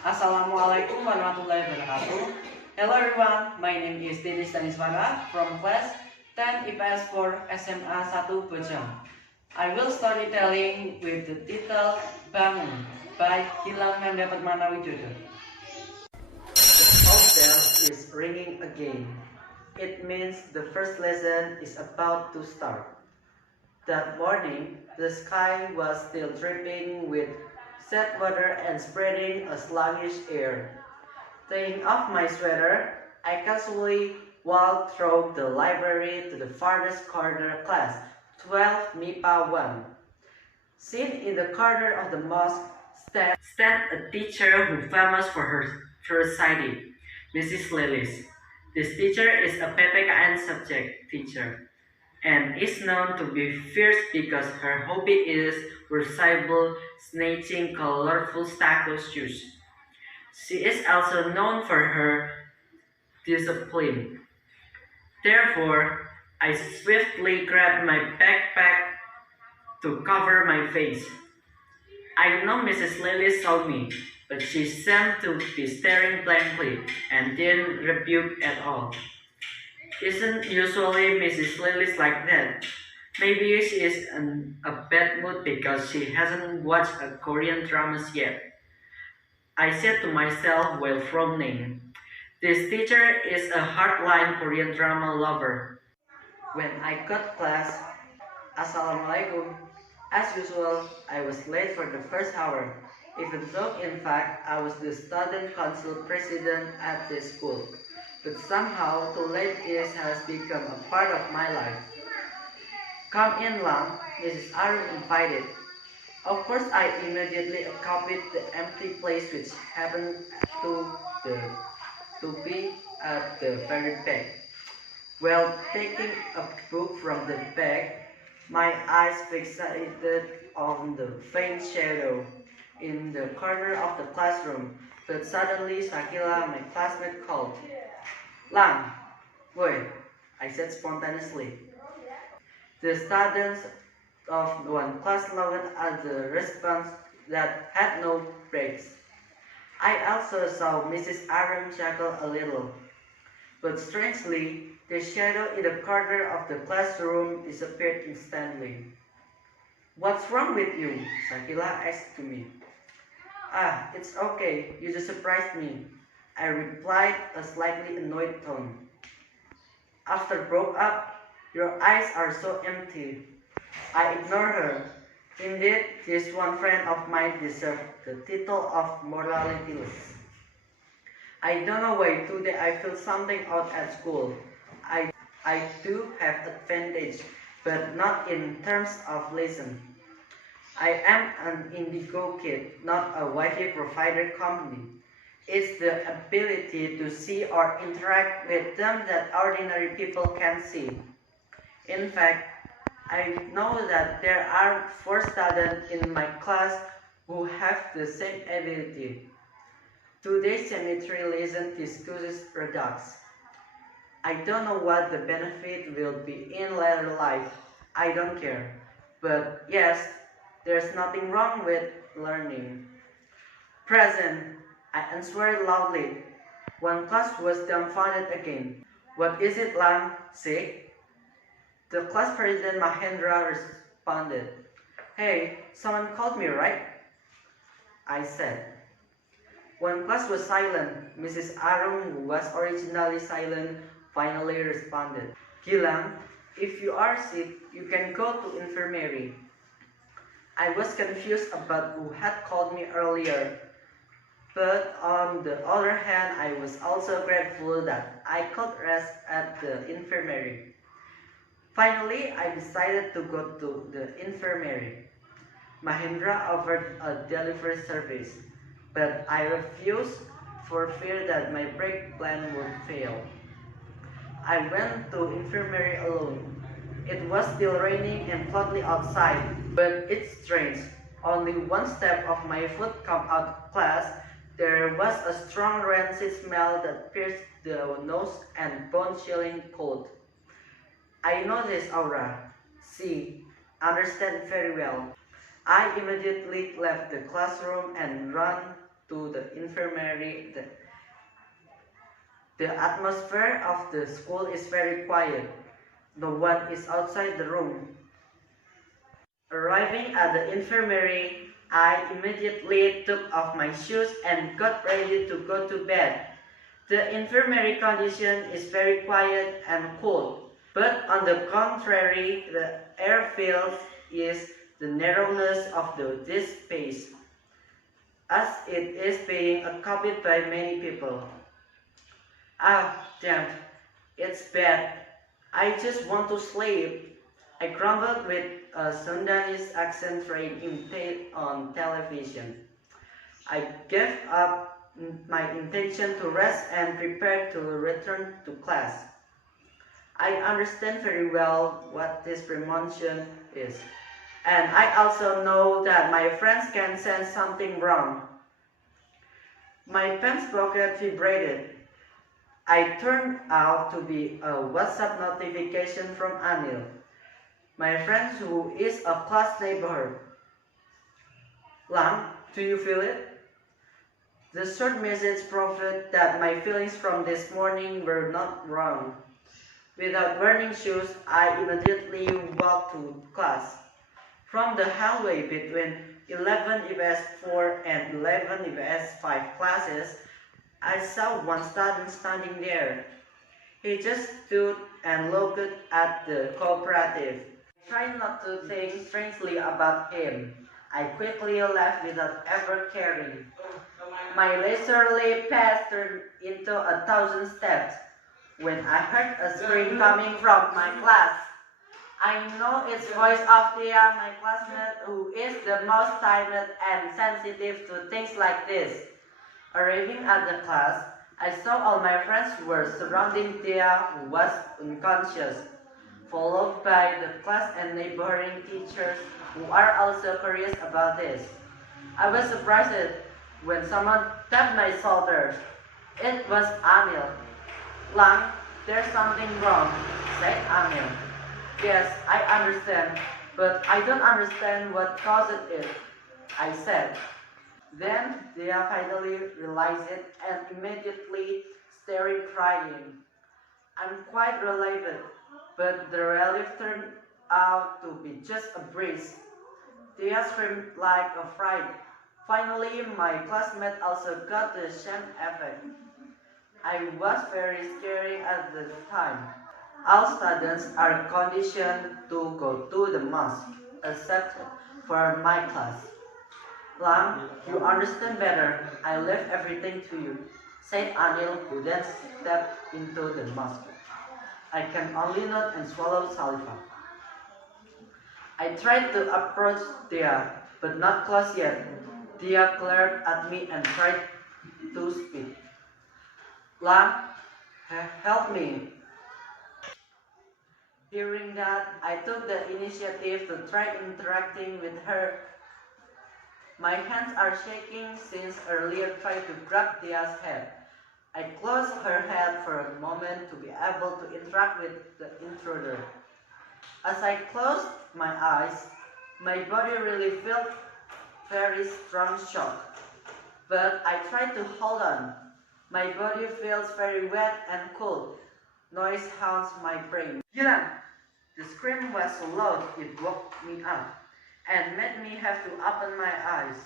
Assalamualaikum warahmatullahi wabarakatuh. Hello everyone, my name is Titis Daniswara from class 10 IPS 4 SMA 1 BOJONG. I will storytelling with the title Bangun by Gilang Mendapat Mana Widodo. The old bell is ringing again. It means the first lesson is about to start. That morning, the sky was still dripping with set water and spreading a sluggish air. Taking off my sweater, I casually walked through the library to the farthest corner class, 12 MIPA 1. Seen in the corner of the mosque stand a teacher who famous for her reciting, Mrs. Lillis. This teacher is a PPKN subject teacher and is known to be fierce because her hobby is recycle snatching colorful status shoes. She is also known for her discipline. Therefore, I swiftly grabbed my backpack to cover my face. I know Mrs. Lily saw me, but she seemed to be staring blankly and didn't rebuke at all. Isn't usually Mrs. Lily's like that? Maybe she is in a bad mood because she hasn't watched a Korean dramas yet. I said to myself while frowning. This teacher is a hardline Korean drama lover. When I got class, Assalamualaikum. As usual, I was late for the first hour, even though in fact I was the student council president at this school. But somehow too late has become a part of my life. Come in, Lang, Mrs. Arum invited. Of course, I immediately copied the empty place which happened to be at the very back. While taking a book from the bag, my eyes fixated on the faint shadow in the corner of the classroom. But suddenly, Shakila, my classmate, called. Lang, boy, I said spontaneously. The students of one class looked at the response that had no breaks. I also saw Mrs. Aram chuckle a little. But strangely, the shadow in the corner of the classroom disappeared instantly. What's wrong with you? Shakila asked to me. Ah, it's okay, you just surprised me. I replied a slightly annoyed tone. After broke up, your eyes are so empty. I ignored her. Indeed, this one friend of mine deserved the title of moralityless. I don't know why today I feel something out at school. I do have advantage, but not in terms of lesson. I am an indigo kid, not a Wi-Fi provider company. It's the ability to see or interact with them that ordinary people can't see. In fact, I know that there are 4 students in my class who have the same ability. Today's symmetry lesson discusses products. I don't know what the benefit will be in later life. I don't care. But yes, there's nothing wrong with learning. Present, I answered loudly. One class was dumbfounded again. What is it, Lang? Sick? The class president Mahendra responded. Hey, someone called me, right? I said. When class was silent, Mrs. Arum, who was originally silent, finally responded. Gilang, if you are sick, you can go to infirmary. I was confused about who had called me earlier, but on the other hand, I was also grateful that I could rest at the infirmary. Finally, I decided to go to the infirmary. Mahendra offered a delivery service, but I refused for fear that my break plan would fail. I went to infirmary alone. It was still raining and cloudy outside, but it's strange. Only one step of my foot come out of class, there was a strong rancid smell that pierced the nose and bone-chilling cold. I know this aura. See, understand very well. I immediately left the classroom and ran to the infirmary. The atmosphere of the school is very quiet. No one is outside the room. Arriving at the infirmary, I immediately took off my shoes and got ready to go to bed. The infirmary condition is very quiet and cool, but on the contrary, the airfield is the narrowness of this space, as it is being occupied by many people. Ah, damn, it's bad. I just want to sleep. I grumbled with a Sundanese accent trained on television. I gave up my intention to rest and prepared to return to class. I understand very well what this premontion is, and I also know that my friends can sense something wrong. My pants pocket vibrated. I turned out to be a WhatsApp notification from Anil, my friend who is a class neighbor. Lang, do you feel it? The short message proved that my feelings from this morning were not wrong. Without wearing shoes, I immediately walked to class. From the hallway between 11 EBS 4 and 11 EBS 5 classes, I saw one student standing there. He just stood and looked at the cooperative. I tried not to think strangely about him. I quickly left without ever caring. My leisurely pace turned into 1,000 steps when I heard a scream coming from my class. I know it's voice of Tia, my classmate, who is the most timid and sensitive to things like this. Arriving at the class, I saw all my friends were surrounding Tia, who was unconscious, followed by the class and neighboring teachers who are also curious about this. I was surprised when someone tapped my shoulder. It was Anil. Lang, there's something wrong, said Anil. Yes, I understand, but I don't understand what caused it, I said. Then they finally realized it and immediately started crying. I'm quite relieved, but the relief turned out to be just a breeze. They screamed like a fright. Finally, my classmate also got the same effect. I was very scared at the time. All students are conditioned to go to the mosque, except for my class. Lang, you understand better. I left everything to you, said Anil, who then stepped into the mosque. I can only nod and swallow saliva. I tried to approach Dia, but not close yet. Dia glared at me and tried to speak. Lang, help me. Hearing that, I took the initiative to try interacting with her. My hands are shaking since earlier tried to grab Dia's head. I closed her head for a moment to be able to interact with the intruder. As I closed my eyes, my body really felt very strong shock. But I tried to hold on. My body feels very wet and cold. Noise haunts my brain. Gilang! The scream was so loud it woke me up and made me have to open my eyes.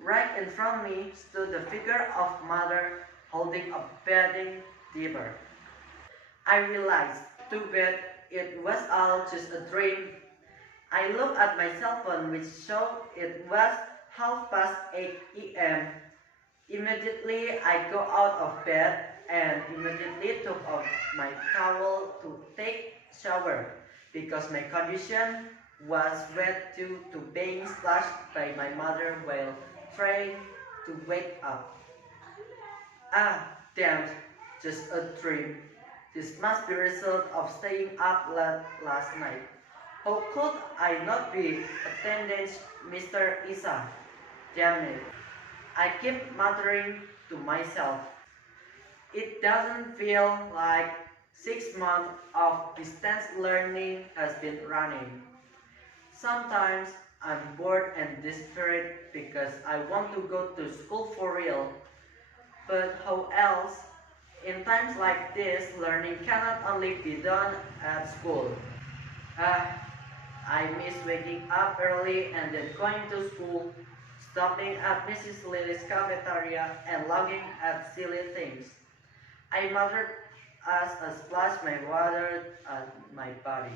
Right in front of me stood the figure of mother holding a bedding dipper. I realized, too bad, it was all just a dream. I looked at my cell phone which showed it was 8:30 a.m. Immediately I go out of bed and immediately took off my towel to take shower because my condition was wet due to being splashed by my mother while trying to wake up. Ah, damn, just a dream. This must be a result of staying up late last night. How could I not be attending Mr. Isa? Damn it. I keep muttering to myself. It doesn't feel like 6 months of distance learning has been running. Sometimes I'm bored and desperate because I want to go to school for real. But how else? In times like this, learning cannot only be done at school. Ah, I miss waking up early and then going to school, stopping at Mrs. Lily's cafeteria and logging at silly things. I muttered as I splashed my water on my body.